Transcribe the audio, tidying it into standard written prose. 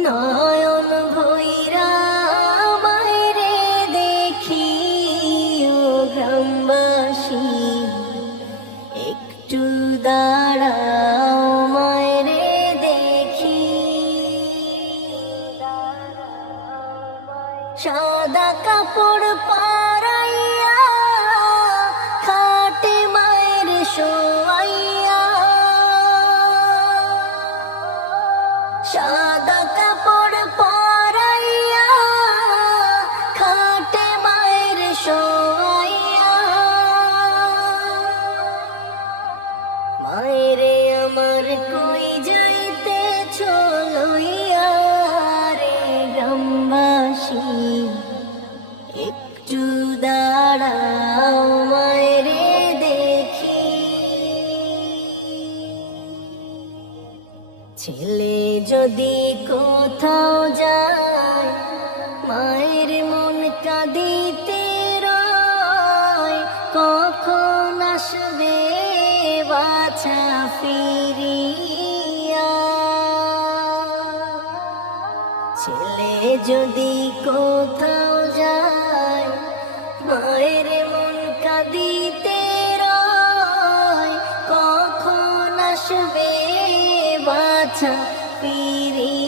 নয়ন ভৈরা বাইরে দেখি ও গ্রামবাসী, একটু দাঁড়াও মায়রে দেখি। সাদা কাপড় পরাইয়া খাটে মায়ের শোয়াইয়া, সাদা কাপড় পরাইয়া খাটে মায়ের শোয়াইয়া। মায়েরে আমার কই যাইতেছ লইয়া রে গ্রামবাসী, একটু দাঁড়াও মায়েরে দেখি। ছেলে যদি কোথাও যায় মায়ের মন কাঁদিতে রয়, কখন আসবে বাছা ফিরিয়া। ছেলে যদি কোথাও যায় মায়ের মন কাঁদিতে রয়, কখন আসবে বাছা ফিরিয়া।